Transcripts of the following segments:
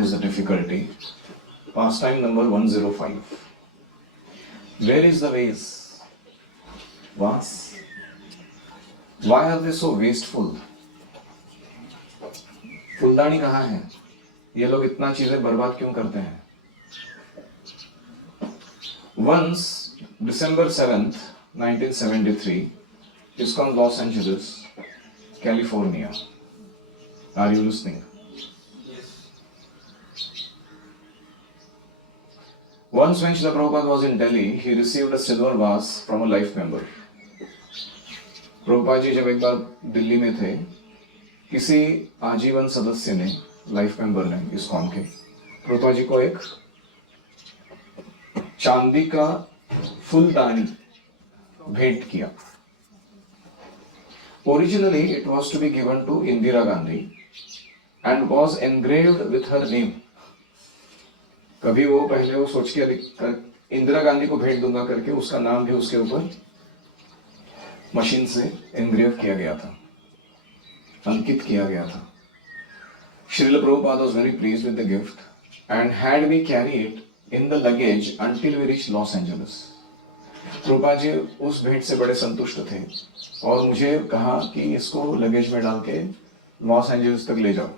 is the difficulty. Pastime number 105. Where is the vase? Vase. Why are they so wasteful? फुलदानी कहाँ है? ये लोग इतना चीजें बर्बाद क्यों करते हैं? Once, December 7th, 1973, ISKCON Los Angeles, California. Are you listening? Once when Srila Prabhupada was in Delhi, he received a silver vase from a life member. Prabhupada ji जब एक बार दिल्ली में थे, किसी आजीवन सदस्य ने, लाइफ मेंबर ने ISKCON के, प्रभुपाद जी को एक चांदी का फूलदानी भेंट किया. Originally it was to be given to Indira Gandhi and was engraved with her name. कभी वो पहले वो सोच के इंदिरा गांधी को भेंट दूंगा करके उसका नाम भी उसके ऊपर मशीन से एनग्रेव किया गया था, अंकित किया गया था. Srila Prabhupada was very pleased with the gift and had me carry it in the luggage until we reached Los Angeles. Prabhupada ji उस भेंट से बड़े संतुष्ट थे और मुझे कहा कि इसको लगेज में डाल के लॉस एंजलिस तक ले जाओ.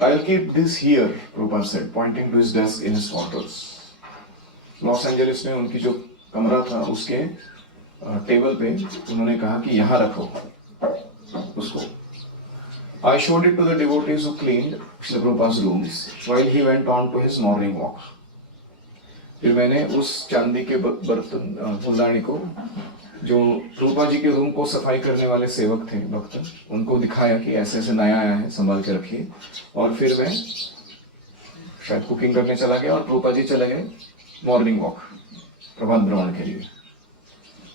I'll keep this here, Prabhupada said, pointing to his desk in his quarters. Los Angeles में उनकी जो कमरा था उसके टेबल पे उन्होंने कहा कि यहाँ रखो उसको. I showed it to the devotees who cleaned Srila Prabhupada's rooms while he went on to his morning walk. फिर मैंने उस चांदी के बर्तन फूलदानी को जो प्रभुपाद जी के रूम को सफाई करने वाले सेवक थे, भक्त, उनको दिखाया कि ऐसे ऐसे नया आया है, संभाल के रखिए. और फिर मैं शायद कुकिंग करने चला गया और प्रभुपाद जी चले गए मॉर्निंग वॉक, प्रभात भ्रमण के लिए.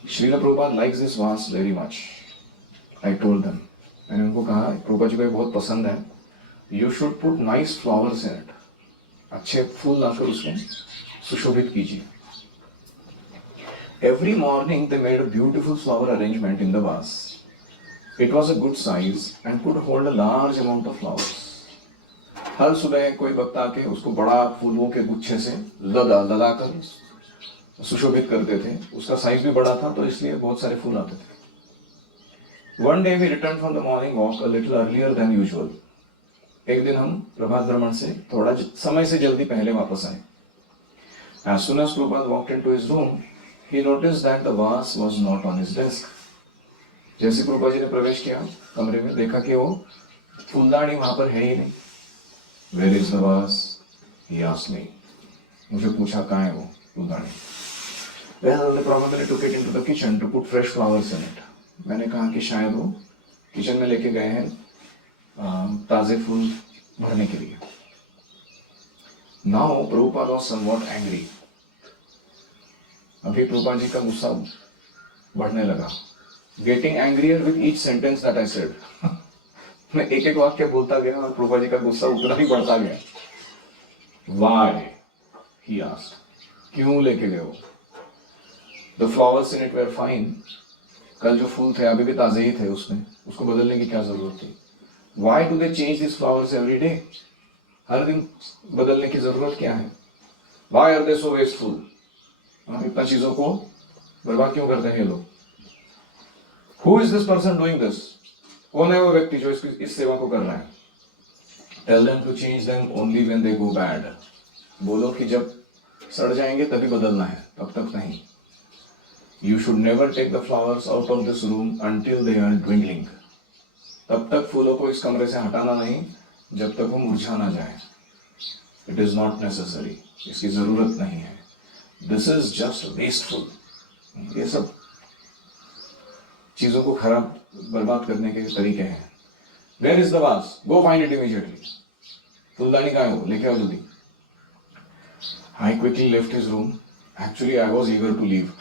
श्रीला प्रभुपाद लाइक्स दिस वास very much. I told them, मैंने उनको कहा प्रभुपाद जी को बहुत पसंद है, you should put nice flowers in it. अच्छे फूल लाकर उसमें सुशोभित कीजिए. Every morning they made a beautiful flower arrangement in the vase. It was a good size and could hold a large amount of flowers. हर सुबह कोई भक्त आके उसको बड़ा फूलों के गुच्छे से लदा कर सुशोभित करते थे. उसका साइज भी बड़ा था तो इसलिए बहुत सारे फूल आते थे. One day we returned from the morning walk a little earlier than usual. एक दिन हम प्रभात भ्रमण से थोड़ा समय से जल्दी पहले वापस आए. As soon as Prabhupada walked into his room, he noticed that the vase was not on his desk. जैसे प्रभुपाद जी ने प्रवेश किया कमरे में, देखा कि वो फूलदानी वहां पर है ही नहीं. Where is the vase? He asked me. मुझे पूछा कहाँ है वो फूलदानी. Well, they probably took it into the kitchen to put fresh flowers in it. मैंने कहा कि शायद वो किचन में लेके गए हैं ताजे फूल भरने के लिए. Now Prabhupada was somewhat angry. अभी प्रभुपाद जी का गुस्सा बढ़ने लगा. Getting angrier with each sentence that I said. मैं एक एक वाक्य बोलता गया और प्रभुपाद जी का गुस्सा उतना ही बढ़ता गया. Why? He asked. क्यों लेके गए हो? The flowers in it were fine. कल जो फूल थे अभी भी ताजे ही थे उसमें, उसको बदलने की क्या जरूरत थी? Why do they change these flowers every day? हर दिन बदलने की जरूरत क्या है? Why are they so wasteful? इतना चीजों को बर्बाद क्यों करते हैं ये लोग? Who is this person doing this? कौन है वो व्यक्ति जो इस सेवा को कर रहा है? Tell them to change them only when they go bad. बोलो कि जब सड़ जाएंगे तभी बदलना है, तब तक नहीं. You should never take the flowers out of this room until they are dwindling. तब तक फूलों को इस कमरे से हटाना नहीं जब तक वो मुरझा ना जाए. It is not necessary. इसकी जरूरत नहीं है. This is just wasteful. ये सब चीजों को खराब बर्बाद करने के तरीके हैं. Where is the vase? Go find it immediately. फूलदानी कहाँ है वो? लेके आओ जल्दी. I quickly left his room. Actually, I was eager to leave.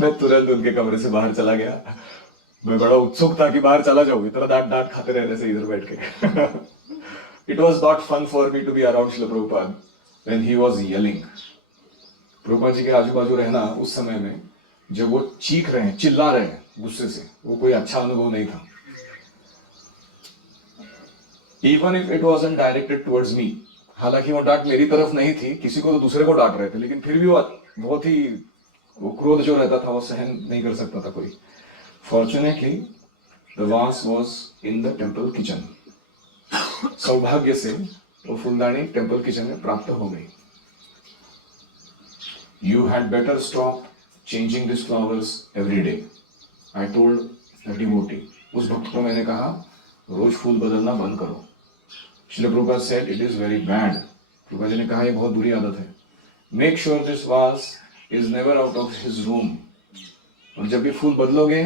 मैं तुरंत उनके कमरे से बाहर चला गया. मैं बड़ा उत्सुक था कि बाहर चला जाऊं, इतना डांट खाते रहने से इधर बैठ के. It was not fun for me to be around Srila Prabhupada when he was yelling. Prabhupada ji के आजू बाजू रहना उस समय में जब वो चीख रहे हैं, चिल्ला रहे हैं गुस्से से, वो कोई अच्छा अनुभव नहीं था. Even if it wasn't directed towards me, हालांकि वो डांट मेरी तरफ नहीं थी, किसी को तो दूसरे को डांट रहे थे, लेकिन फिर भी वो बहुत ही, वो क्रोध जो रहता था वो सहन नहीं कर सकता था कोई. फॉर्चुनेटली द वास was in the temple kitchen. सौभाग्य से वो फूलदानी टेम्पल किचन में प्राप्त हो गई. You had better stop changing this flowers every day, I told the devotee. उस भक्त को मैंने कहा रोज फूल बदलना बंद करो. Srila Prabhupada said it is very bad. Prabhupada ji ने कहा ये बहुत बुरी आदत है. Make sure this vase is never out of his room. और जब भी फूल बदलोगे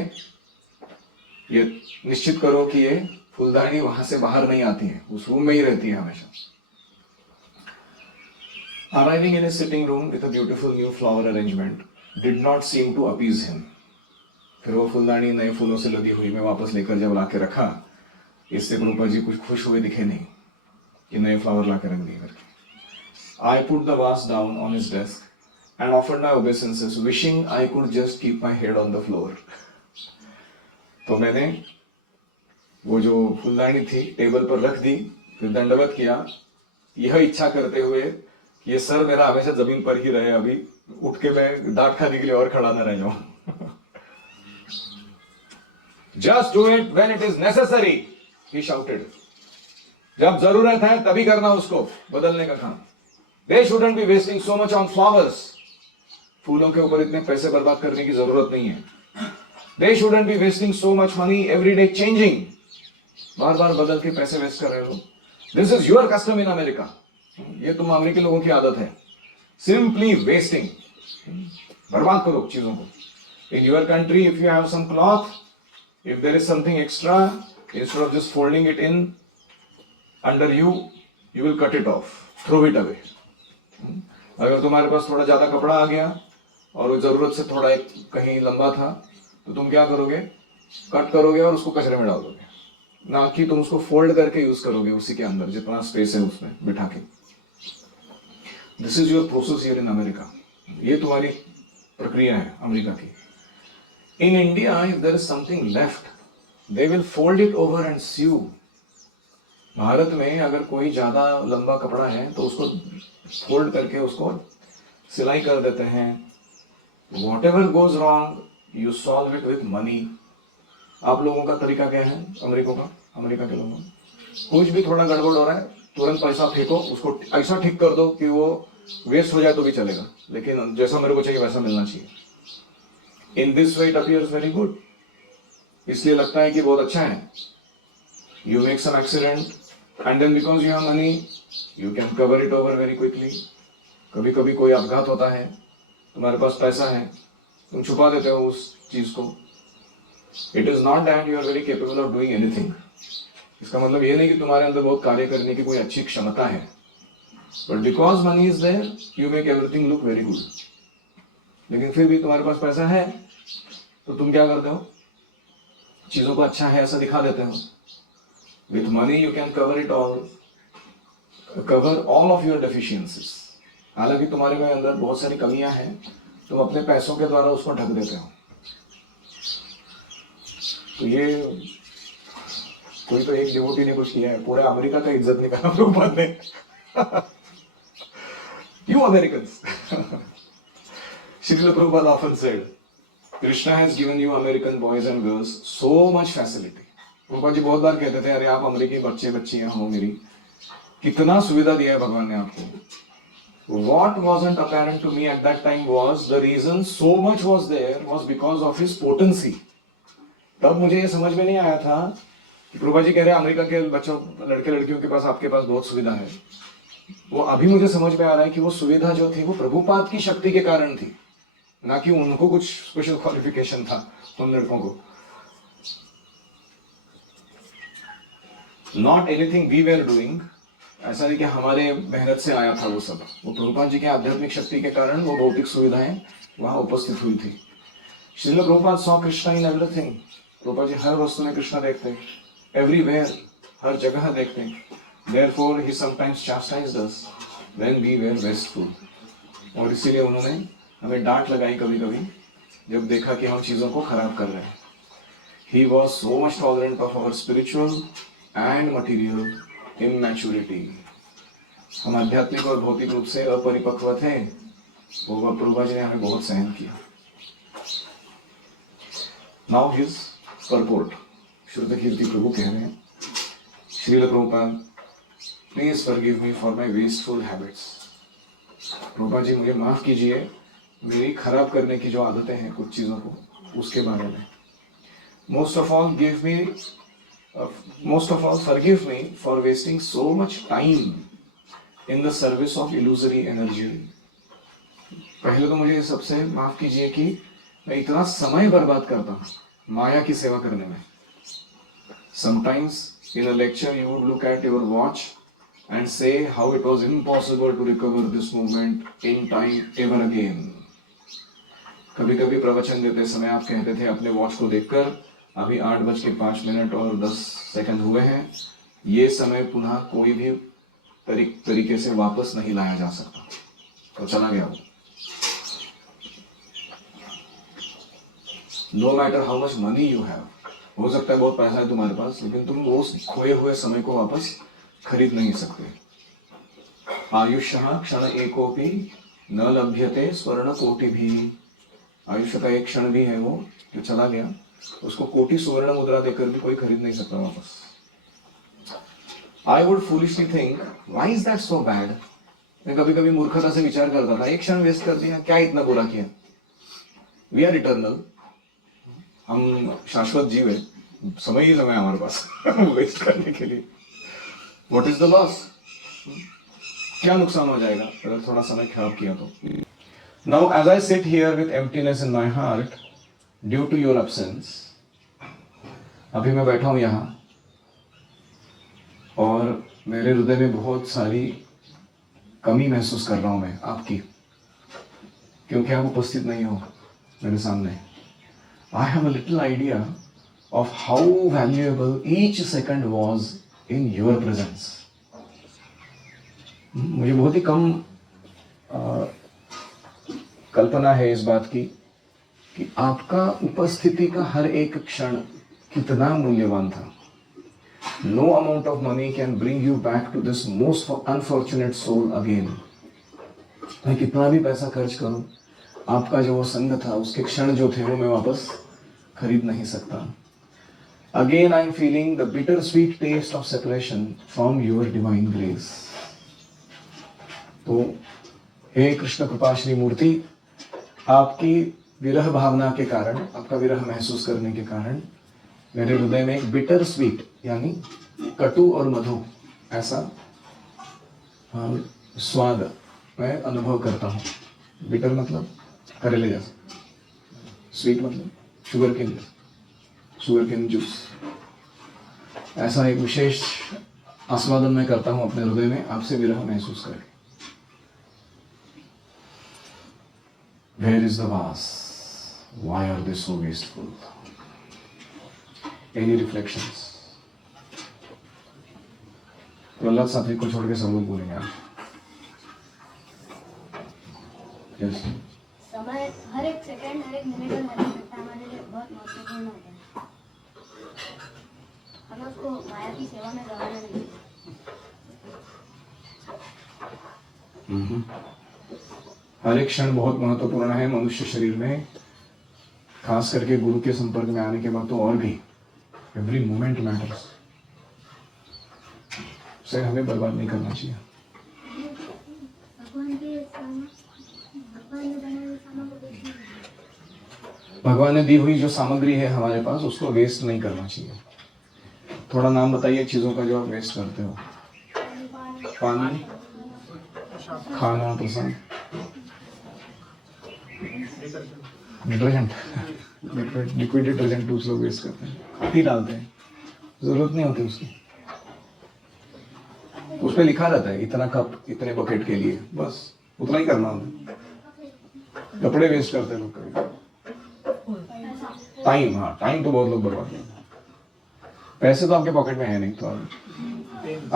ये निश्चित करो कि ये फूलदानी वहां से बाहर नहीं आती है, उस रूम में ही रहती है हमेशा. Arriving in his sitting room with a beautiful new flower arrangement did not seem to appease him. फिर वो फूलदानी नए फूलों से लदी हुई मैं वापस लेकर जब लाके रखा, इससे प्रभुपाद जी कुछ खुश हुए दिखे नहीं कि नए फ्लावर लाके रख दिए करके. I put the vase down on his desk and offered my obeisances, wishing I could just keep my head on the floor. तो मैंने वो जो फूलदानी थी टेबल पर रख दी, फिर दंडवत किया, यह इच्छा करते हुए कि ये सर मेरा हमेशा जमीन पर ही रहे, अभी उठ के मैं डांट खाने के लिए और खड़ा न रह जाऊं. Just do it when it is necessary, he shouted. जब जरूरत है तभी करना उसको बदलने का काम. They shouldn't be wasting so much on flowers. फूलों के ऊपर इतने पैसे बर्बाद करने की जरूरत नहीं है. They shouldn't be wasting so much money every day changing. बार बार बदल के पैसे वेस्ट कर रहे हो. This is your custom in America. ये तुम अमेरिकी लोगों की आदत है. Simply wasting. बर्बाद करो चीजों को. In your country, if you have some cloth, if there is something extra, instead of just folding it in under you, you will cut it off, throw it away. अगर तुम्हारे पास थोड़ा ज्यादा कपड़ा आ गया और वो जरूरत से थोड़ा एक कहीं लंबा था, तो तुम क्या करोगे? कट करोगे और उसको कचरे में डाल दोगे, ना कि तुम उसको फोल्ड करके यूज करोगे उसी के अंदर जितना स्पेस है उसमें बिठा के. This is your process here in America. ये तुम्हारी प्रक्रिया है अमेरिका की. In India if there is something left they will fold it over and save. Bharat में अगर कोई ज्यादा लंबा कपड़ा है तो उसको फोल्ड करके उसको सिलाई कर देते हैं. Whatever goes wrong, you solve it with money. आप लोगों का तरीका क्या है अमेरिका के लोगों का? कुछ भी थोड़ा गड़बड़ हो रहा है तुरंत पैसा फेंको, उसको ऐसा ठीक कर दो कि वो वेस्ट हो जाए तो भी चलेगा, लेकिन जैसा मेरे को चाहिए वैसा मिलना चाहिए. In this way it appears very good. इसलिए लगता है कि बहुत अच्छा है. You make some accident and then because you have money you can cover it over very quickly. कभी कभी कोई अपघात होता है, तुम्हारे पास पैसा है, तुम छुपा देते हो उस चीज को. It is not that you are very capable of doing anything. इसका मतलब ये नहीं कि तुम्हारे अंदर बहुत कार्य करने की कोई अच्छी क्षमता है, but because money is there you make everything look very good. लेकिन फिर भी तुम्हारे पास पैसा है तो तुम क्या करते हो? चीजों को अच्छा है ऐसा दिखा देते हो. With money you can cover it all, cover all of your deficiencies. हालांकि तुम्हारे में अंदर बहुत सारी कमियां हैं, तुम अपने पैसों के द्वारा उसको ढक देते हो. तो ये कोई तो एक डिवोटी ने कुछ किया है, पूरे अमेरिका का इज्जत निकाला प्रभुपाद ने. You Americans. Srila Prabhupada often said, Krishna has given you American boys and girls so much facility. Prabhupada ji बहुत बार कहते थे, अरे आप अमेरिकी बच्चियां हो मेरी, कितना सुविधा दिया है भगवान ने आपको. What wasn't apparent to me at that time was the reason so much was there was because of his potency. तब मुझे ये समझ में नहीं आया था कि प्रभुपाद जी कह रहे हैं अमेरिका के बच्चों लड़के लड़कियों के पास आपके पास बहुत सुविधा है. वो अभी मुझे समझ में आ रहा है कि वो सुविधा जो थी वो प्रभुपाद की शक्ति के कारण थी, ना कि उनको कुछ स्पेशल क्वालिफिकेशन था उन लड़कों को. Not anything we were doing. ऐसा नहीं कि हमारे मेहनत से आया था वो सब, वो प्रभुपाद जी के आध्यात्मिक शक्ति के कारण वो भौतिक सुविधाएं वहां उपस्थित हुई थी. Srila Prabhupada saw Krishna in everything. Prabhupada ji हर वस्तु में कृष्णा देखते हैं, एवरीवेयर, हर जगह देखते हैं. Therefore he sometimes chastised us when we were wasteful. और इसीलिए उन्होंने हमें डांट लगाई कभी कभी जब देखा कि हम चीजों को खराब कर रहे हैं. He was so much tolerant of our spiritual and material immaturity. हम आध्यात्मिक और भौतिक रूप से अपरिपक्व थे, प्रभुपाद जी ने हमें बहुत सहन किया। नाउ हिज परपोर्ट, श्रुत कीर्ति प्रभु कह रहे हैं, Srila Prabhupada please forgive me for my wasteful habits. Prabhupada ji मुझे माफ कीजिए मेरी खराब करने की जो आदतें हैं कुछ चीजों को, उसके बारे में। Most of all forgive me for wasting so much time in the service of illusory energy. पहले तो मुझे सबसे माफ कीजिए कि मैं इतना समय बर्बाद करता हूं माया की सेवा करने में। Sometimes in a lecture you would look at your watch and say how it was impossible to recover this moment in time ever again. कभी कभी प्रवचन देते समय आप कहते थे अपने वॉच को देखकर, अभी 8:05 और 10 सेकंड हुए हैं, ये समय पुनः कोई भी तरीके से वापस नहीं लाया जा सकता, तो चला गया वो। No matter how much money you have, हो सकता है बहुत पैसा है तुम्हारे पास, लेकिन तुम उस खोए हुए समय को वापस खरीद नहीं सकते। आयुष्यः क्षण एकोपि न लभ्यते स्वर्ण कोटि भी। आयुष्य का एक क्षण भी है वो जो चला गया, उसको कोटि स्वर्ण मुद्रा देकर भी कोई खरीद नहीं सकता वापस। I would foolishly think, why is that so bad? मैं कभी कभी मूर्खता से विचार करता था, एक क्षण वेस्ट कर दिया, क्या इतना बुरा किया? We are eternal, हम शाश्वत जीव है, समय ही समय हमारे पास वेस्ट करने के लिए। What is the loss? क्या नुकसान हो जाएगा अगर थोड़ा समय खराब किया तो? Now as I sit here with emptiness in my heart due to your absence, अभी मैं बैठा हूँ यहाँ और मेरे हृदय में बहुत सारी कमी महसूस कर रहा हूँ मैं आपकी, क्योंकि आप उपस्थित नहीं हो मेरे सामने। I have a little idea of how valuable each second was in your presence. मुझे बहुत ही कम कल्पना है इस बात की कि आपका उपस्थिति का हर एक क्षण कितना मूल्यवान था। No amount of money can bring you back to this most unfortunate soul again. मैं कितना भी पैसा खर्च करूं, आपका जो वो संग था, उसके क्षण जो थे वो मैं वापस खरीद नहीं सकता। Again I am feeling the bittersweet taste of separation from your divine grace. तो हे कृष्ण कृपा श्री मूर्ति, आपकी विरह भावना के कारण, आपका विरह महसूस करने के कारण मेरे हृदय में एक बिटर स्वीट यानी कटु और मधु ऐसा स्वाद मैं अनुभव करता हूँ। बिटर मतलब करेले जैसा, स्वीट मतलब शुगर केन जूस, ऐसा एक विशेष आस्वादन मैं करता हूँ अपने हृदय में आपसे विरह महसूस करके। Where is the vase? Why are they so wasteful? Any reflections? Prahlad सात्विक को छोड़ के सब लोग बोलेंगे आप। Yes. समय हर एक सेकंड, हर एक मिनट और हर एक घंटा हमारे लिए बहुत महत्वपूर्ण होता है। हमें उसको माया की सेवा में गंवाना नहीं है। हर एक क्षण बहुत महत्वपूर्ण है मनुष्य शरीर में, खास करके गुरु के संपर्क में आने के बाद तो और भी। एवरी मोमेंट मैटर्स, उसे हमें बर्बाद नहीं करना चाहिए। भगवान ने दी हुई जो सामग्री है हमारे पास, उसको वेस्ट नहीं करना चाहिए। थोड़ा नाम बताइए चीजों का जो आप वेस्ट करते हो। पानी, खाना, प्रसाद, डिटर्जेंट, लिक्विड डिटर्जेंट कुछ लोग वेस्ट करते हैं, खाती डालते हैं, जरूरत नहीं होती उसकी। उस पर लिखा रहता है इतना कप इतने बकेट के लिए, बस उतना ही करना होता है। कपड़े वेस्ट करते हैं लोग कभी। टाइम, हाँ टाइम तो बहुत लोग बर्बाद करते हैं। पैसे तो आपके पॉकेट में है नहीं, तो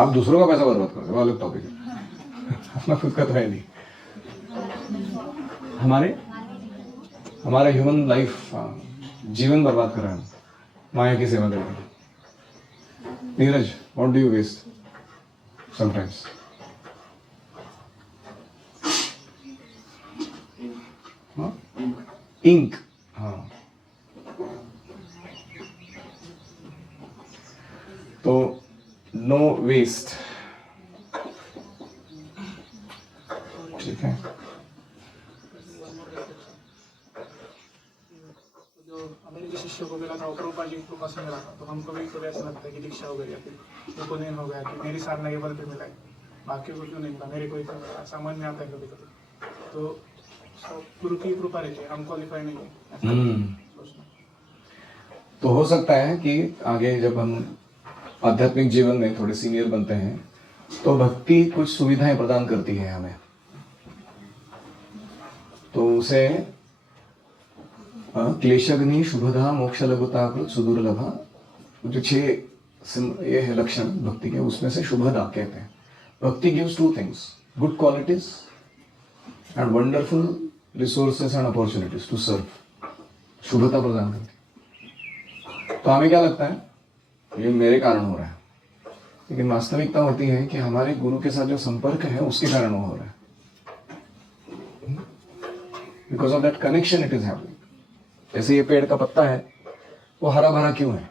आप दूसरों का पैसा बर्बाद करते हो, अलग टॉपिक है। अपना खुद का तो है नहीं। हमारा ह्यूमन लाइफ, जीवन बर्बाद कर रहा है माया की सेवा करके। Neeraj, what do you waste? Sometimes. Ink, हाँ। तो नो वेस्ट, ठीक है। जो हमारे जो शिष्य को मिला था वो प्रभुपाद जी की कृपा से मिला था, तो हमको भी कभी ऐसा लगता है कि दीक्षा हो गई या फिर उपनयन हो गया कि मेरी साधना के बल पे मिला है, बाकी को क्यों नहीं मिला, मेरे को इतना मिला, ऐसा मन में आता है कभी कभी। तो सब गुरु की कृपा रहती है, हम क्वालिफाई नहीं है ऐसा सोचना। तो हो सकता है कि आगे जब हम आध्यात्मिक जीवन में थोड़े सीनियर बनते हैं तो भक्ति कुछ सुविधाएं प्रदान करती है हमें, तो उसे क्लेशग्नि शुभधा मोक्ष लघुता सुदुर्लभा, जो ये है लक्षण भक्ति के, उसमें से शुभदा कहते हैं। Bhakti gives two things, good qualities and wonderful resources and opportunities to serve. शुभता प्रदान करती है। तो हमें क्या लगता है ये मेरे कारण हो रहा है, लेकिन वास्तविकता होती है कि हमारे गुरु के साथ जो संपर्क है उसके कारण वो हो रहा है। Because of that connection it is happening. जैसे ये पेड़ का पत्ता है वो हरा भरा क्यों है?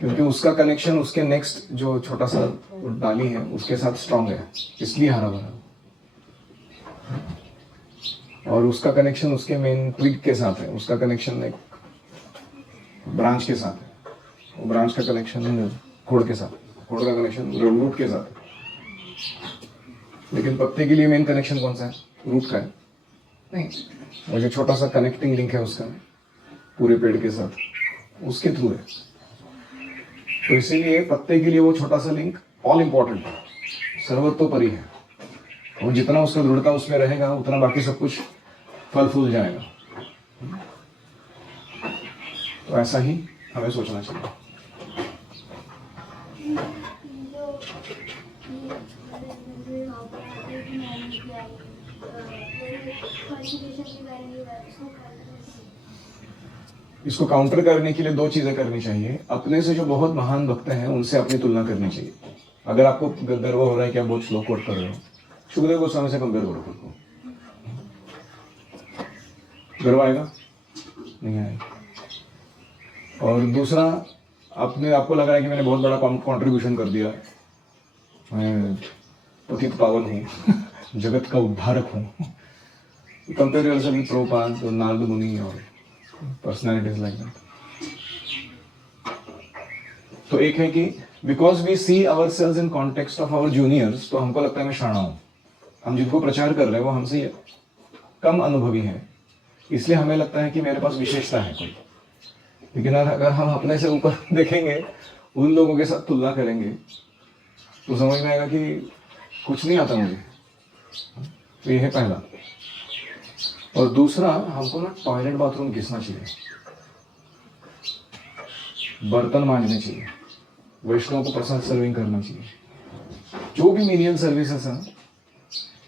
क्योंकि उसका कनेक्शन उसके नेक्स्ट जो छोटा सा डाली है उसके साथ स्ट्रांग है, इसलिए हरा भरा। और उसका कनेक्शन उसके मेन ट्विग के साथ है, उसका कनेक्शन एक ब्रांच के साथ है, वो ब्रांच का कनेक्शन खोड़ के साथ, खोड़ का कनेक्शन रूट के साथ है। लेकिन पत्ते के लिए मेन कनेक्शन कौन सा है? रूट का है नहीं, वो जो छोटा सा कनेक्टिंग लिंक है उसका पूरे पेड़ के साथ, उसके थ्रू है। तो इसीलिए पत्ते के लिए वो छोटा सा लिंक ऑल इंपॉर्टेंट है, सर्वतोपरि है। और जितना उसका दृढ़ता उसमें रहेगा उतना बाकी सब कुछ फल फूल जाएगा। तो ऐसा ही हमें सोचना चाहिए। इसको काउंटर करने के लिए दो चीजें करनी चाहिए। अपने से जो बहुत महान भक्त हैं उनसे अपनी तुलना करनी चाहिए। अगर आपको गर्व हो रहा है कि आप बहुत श्लोक कोट कर रहे हो, सुखदेव गोस्वामी से कंपेयर करो खुद को, गर्व आएगा? नहीं आएगा। और दूसरा, अपने आपको लग रहा है कि मैंने बहुत बड़ा कंट्रीब्यूशन कर दिया, मैं पतित पावन हूँ जगत का उद्धारक हूँ। कंपेयर योरसेल्फ विद प्रभुपाद और नारद मुनि और पर्सनैलिटीज लाइक दैट। तो एक है कि because we see our selves in context of our juniors, तो हमको लगता है मैं शाणा हूँ। हम जिनको प्रचार कर रहे हैं वो हमसे कम अनुभवी है, इसलिए हमें लगता है कि मेरे पास विशेषता है कोई। लेकिन अगर हम अपने से ऊपर देखेंगे, उन लोगों के साथ तुलना करेंगे, तो समझ में आएगा कि कुछ नहीं आता मुझे। तो ये है पहला। और दूसरा, हमको ना टॉयलेट बाथरूम घिसना चाहिए, बर्तन मांजने चाहिए, वैष्णव को प्रसाद सर्विंग करना चाहिए। जो भी मीनियल सर्विसेस है,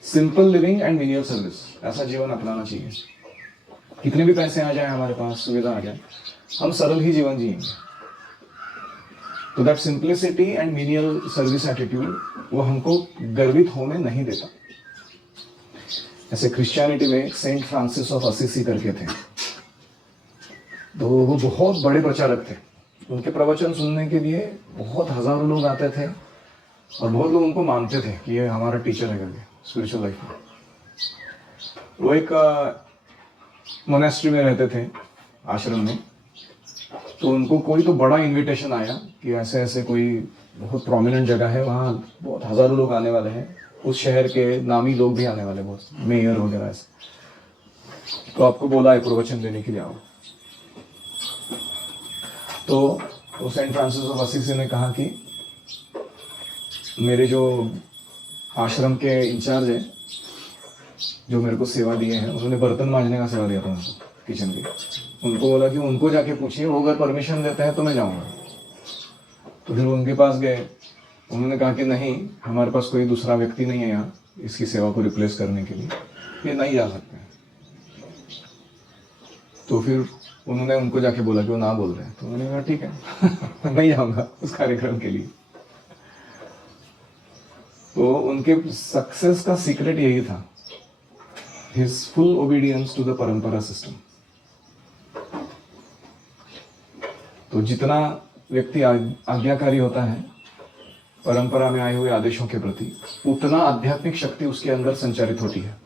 simple living and menial service, ऐसा जीवन अपनाना चाहिए। कितने भी पैसे आ जाए हमारे पास, सुविधा आ जाए, हम सरल ही जीवन जिएंगे। तो that simplicity and menial service attitude वो हमको गर्वित होने नहीं देता। ऐसे क्रिश्चियनिटी में सेंट फ्रांसिस ऑफ असीसी करके थे, तो वो बहुत बड़े प्रचारक थे। उनके प्रवचन सुनने के लिए बहुत हजारों लोग आते थे और बहुत लोग उनको मानते थे कि ये हमारा टीचर है करके स्पिरिचुअल लाइफ में। वो एक मोनेस्ट्री में रहते थे, आश्रम में। तो उनको कोई तो बड़ा इनविटेशन आया कि ऐसे ऐसे कोई बहुत प्रोमिनेंट जगह है, वहाँ बहुत हजारों लोग आने वाले हैं, उस शहर के नामी लोग भी आने वाले, बहुत मेयर वगैरह ऐसे, तो आपको बोला है प्रवचन देने के लिए आओ। तो सेंट फ्रांसिस ऑफ असीसी ने कहा कि मेरे जो आश्रम के इंचार्ज है, जो मेरे को सेवा दिए हैं, उन्होंने बर्तन मांजने का सेवा दिया था उनको, किचन के। उनको बोला कि उनको जाके पूछिए, वो अगर परमिशन देते हैं तो मैं जाऊंगा। तो फिर उनके पास गए, उन्होंने कहा कि नहीं, हमारे पास कोई दूसरा व्यक्ति नहीं है यहाँ इसकी सेवा को रिप्लेस करने के लिए, ये नहीं जा सकते हैं। तो फिर उन्होंने उनको जाके बोला कि वो ना बोल रहे हैं। तो उन्होंने कहा ठीक है मैं नहीं जाऊंगा उस कार्यक्रम के लिए। तो उनके सक्सेस का सीक्रेट यही था, his full obedience to the परंपरा सिस्टम। तो जितना व्यक्ति आज्ञाकारी होता है परंपरा में आए हुए आदेशों के प्रति, उतना आध्यात्मिक शक्ति उसके अंदर संचारित होती है।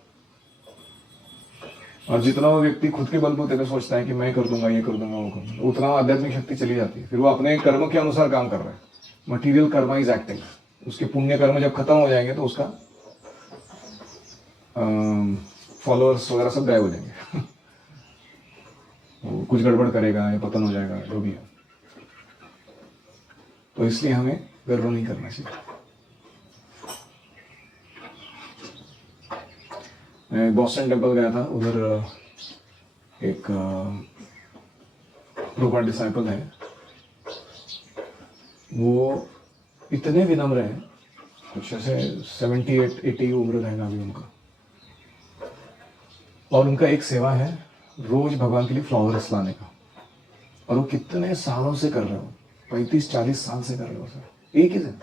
और जितना वो व्यक्ति खुद के बलबूते पे सोचता है कि मैं कर दूंगा, ये कर दूंगा, वो कर दूंगा, उतना आध्यात्मिक शक्ति चली जाती है। फिर वो अपने कर्म के अनुसार काम कर रहा है। मटीरियल कर्म इज एक्टिंग। उसके पुण्य कर्म जब खत्म हो जाएंगे तो उसका फॉलोअर्स वगैरह सब गायब हो जाएंगे। वो कुछ गड़बड़ करेगा या पतन हो जाएगा, जो भी है। तो इसलिए हमें गर्व नहीं करना चाहिए। मैं बॉस्टन टेम्पल गया था, उधर एक प्रभुपाद डिसाइपल है, वो इतने विनम्र हैं, कुछ ऐसे 78-80 उम्र रहेगा अभी उनका। और उनका एक सेवा है रोज भगवान के लिए फ्लावर्स लाने का। और वो कितने सालों से कर रहे हो, 35-40 साल से कर रहे हो सर, एक ही दिन।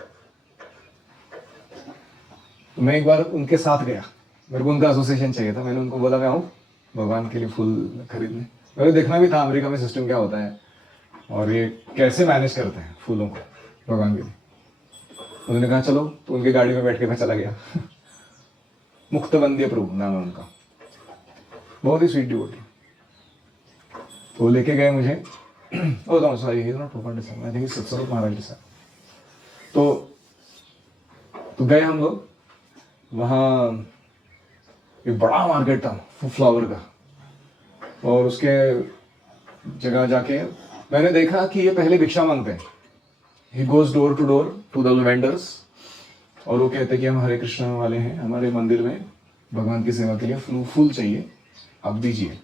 मैं एक बार उनके साथ गया, मेरे को उनका एसोसिएशन चाहिए था। मैंने उनको बोला मैं आऊँ भगवान के लिए फूल खरीदने। मुझे देखना भी था अमेरिका में सिस्टम क्या होता है और ये कैसे मैनेज करते हैं फूलों को भगवान के लिए। उन्होंने कहा चलो, तो उनकी गाड़ी में बैठ के मैं चला गया। मुक्तवंद्य प्रभु नाम है उनका, बहुत ही स्वीट डिवोटी। तो वो लेके गए मुझे। Oh sorry, he is not Prabhupada disciple, I think Satsvarupa Maharaj disciple. तो गए हम लोग वहाँ। एक बड़ा मार्केट था फ्लावर का, और उसके जगह जाके मैंने देखा कि ये पहले भिक्षा मांगते हैं। He goes door to the vendors, और वो कहते हैं कि हम हरे कृष्णा वाले हैं, हमारे मंदिर में भगवान की सेवा के लिए फूल चाहिए, आप दीजिए।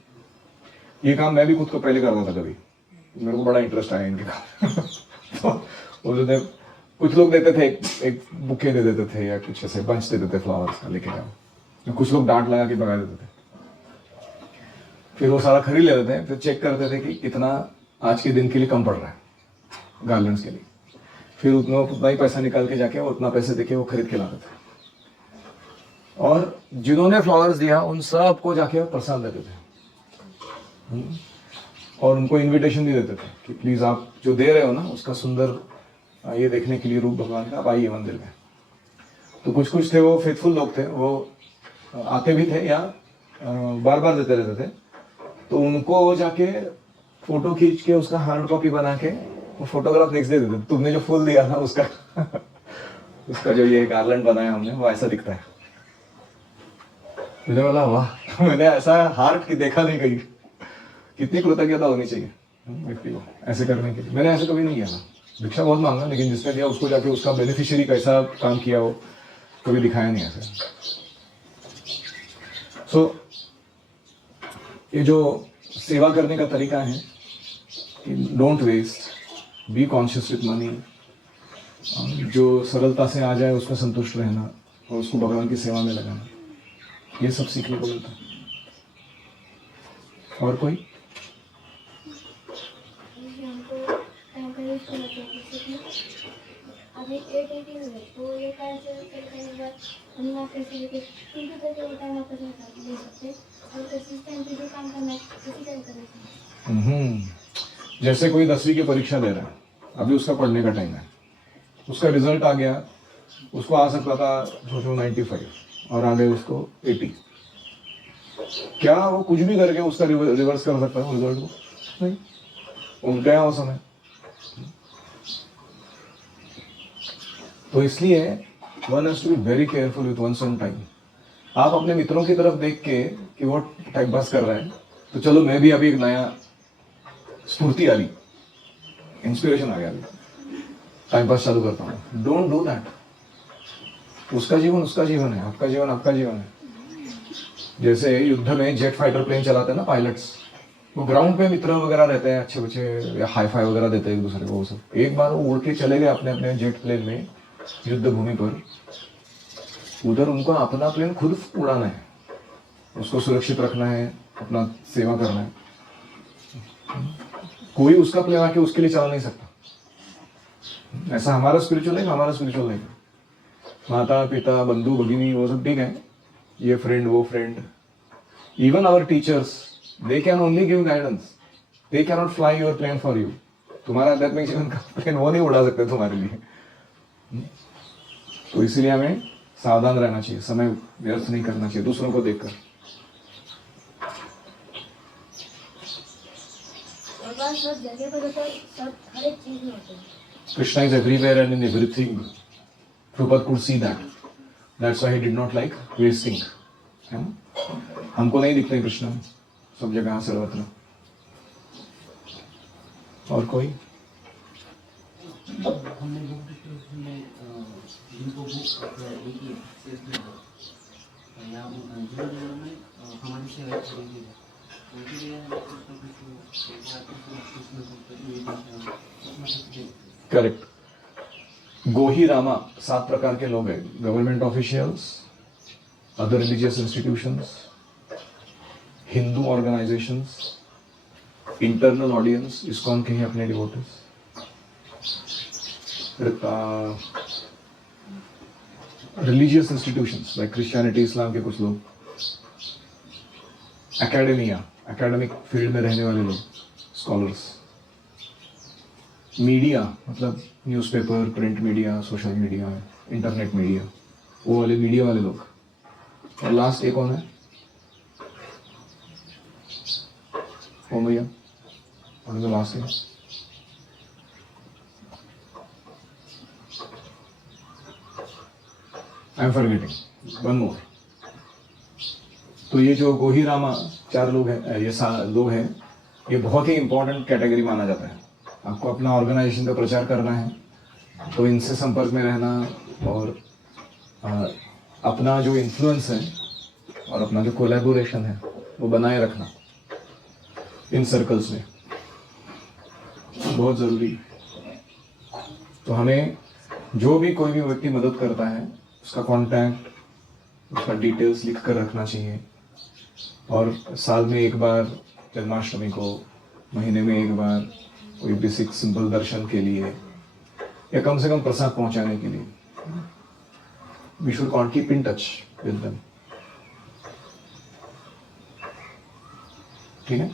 ये काम मैं भी खुद को पहले करता था कभी, मेरे को बड़ा इंटरेस्ट आया इनके काम। तो उन्होंने कुछ लोग देते थे, एक बुके दे देते थे या कुछ ऐसे बंच दे देते फ्लावर्स का, लेके जाओ। कुछ लोग डांट लगा के भगा देते थे। फिर वो सारा खरीद लेते थे, फिर चेक करते थे कि कितना आज के दिन के लिए कम पड़ रहा है गार्लेंड्स के लिए। फिर उतना ही पैसा निकाल के जाके उतना पैसे देके वो खरीद के लाते थे। और जिन्होंने फ्लावर्स दिया उन सबको जाके प्रसाद देते थे। और उनको इनविटेशन भी देते थे कि प्लीज आप जो दे रहे हो ना उसका सुंदर ये देखने के लिए रूप भगवान का, आप आइए मंदिर में। तो कुछ थे वो फेथफुल लोग थे, वो आते भी थे या बार बार देते रहते थे। तो उनको जाके फोटो खींच के उसका हार्ड कॉपी बना के वो फोटोग्राफ नेक्स्ट दे देते, तुमने जो फूल दिया था उसका उसका जो ये गार्लैंड बनाया हमने वो ऐसा दिखता है। मुझे बोला वाह, मैंने ऐसा हार्ट की देखा नहीं कहीं। कितनी कृतज्ञता होनी चाहिए व्यक्ति को ऐसे करने के लिए। मैंने ऐसे कभी नहीं किया था, भिक्षा बहुत मांगा, लेकिन जिसने दिया उसको जाके उसका बेनिफिशियरी कैसा काम किया वो कभी दिखाया नहीं ऐसे। सो ये जो सेवा करने का तरीका है कि don't waste, be conscious with money, जो सरलता से आ जाए उसमें संतुष्ट रहना और उसको भगवान की सेवा में लगाना, ये सब सीखने को मिलता है। और कोई अभी 8:18 हुए तो ये टाइम से करने के बाद हम ना कैसे लेके क्योंकि तो जो टाइम वापस नहीं ले सकते और कंसिस्टेंट जो काम करना है उसी टाइम करना चाहिए। जैसे कोई 10वीं की परीक्षा दे रहा है, अभी उसका पढ़ने का टाइम है, उसका रिजल्ट आ गया, उसको आ सकता था सोचो 95 और आ गए उसको 80। क्या वो कुछ भी करके उसका रिवर्स कर सकता है रिजल्ट को? नहीं, उठ गया वो समय। तो इसलिए one has to be very careful with one's own time. आप अपने मित्रों की तरफ देख के कि वो टाइम पास कर रहे हैं तो चलो मैं भी अभी एक नया स्फूर्ति आ गई, इंस्पिरेशन आ गया, अभी टाइम पास चालू करता हूँ। Don't do that. उसका जीवन उसका जीवन है, आपका जीवन आपका जीवन है। जैसे युद्ध में जेट फाइटर प्लेन चलाते हैं ना पायलट्स, वो ग्राउंड पे मित्र वगैरह रहते हैं अच्छे बच्चे या हाई फाई वगैरह देते हैं एक दूसरे को। वो सब एक बार वो उड़ के चले गए अपने अपने जेट प्लेन में युद्ध भूमि पर, उधर उनको अपना प्लेन खुद उड़ाना है, उसको सुरक्षित रखना है, अपना सेवा करना है। कोई उसका प्लेन आके उसके लिए चला नहीं सकता। ऐसा हमारा स्पिरिचुअल लाइफ माता पिता बंधु भगिनी वो सब ठीक है, ये फ्रेंड वो friend, even our teachers, they can only give guidance, they can not fly your plane for you. तुम्हारा आध्यात्मिक जीवन का प्लेन वो नहीं उड़ा सकते तुम्हारे लिए। तो इसलिए हमें सावधान रहना चाहिए, समय व्यर्थ नहीं करना चाहिए दूसरों को देखकर। भगवान सब जगह पर होता है, सब हर एक चीज में होते हैं। Krishna is everywhere and in everything. Prabhupada could see that. That's why he did not like wasting. है ना? हमको नहीं दिखते कृष्ण सब जगह सर्वत्र। और कोई? हमने जिनको बुक एक ही या जीवन में हमारी सेवा करेगी उनके लिए करेक्ट। गोही रामा 7 प्रकार के लोग हैं, government officials, other religious institutions, Hindu organisations, internal audience, ISKCON के ही अपने devotees, religious institutions like Christianity, Islam के कुछ लोग, एकेडमिया, एकेडमिक फील्ड में रहने वाले लोग, स्कॉलर्स, मीडिया मतलब newspaper, print media, social media, internet media, वो वाले मीडिया वाले लोग, और लास्ट एक कौन है? कौन भैया? कौन सा लास्ट है? I am forgetting one more. तो ये जो गोही रामा 4 लोग हैं, ये लोग हैं, ये बहुत ही इंपॉर्टेंट कैटेगरी माना जाता है। आपको अपना ऑर्गेनाइजेशन का प्रचार करना है तो इनसे संपर्क में रहना और अपना जो इन्फ्लुएंस है और अपना जो कोलैबोरेशन है वो बनाए रखना इन सर्कल्स में बहुत ज़रूरी है। तो हमें जो भी कोई भी व्यक्ति मदद करता है उसका कांटेक्ट, उसका डिटेल्स लिख कर रखना चाहिए, और साल में एक बार जन्माष्टमी को, महीने में एक बार कोई बेसिक सिंपल दर्शन के लिए या कम से कम प्रसाद पहुंचाने के लिए we should keep in touch with them. ठीक है?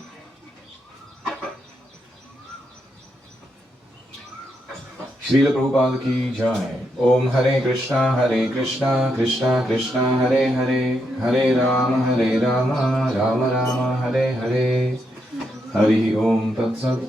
श्रील प्रभुपाद की जय। ओम हरे कृष्णा कृष्णा कृष्णा हरे हरे, हरे राम राम राम राम हरे हरे। हरि ओम तत्सत।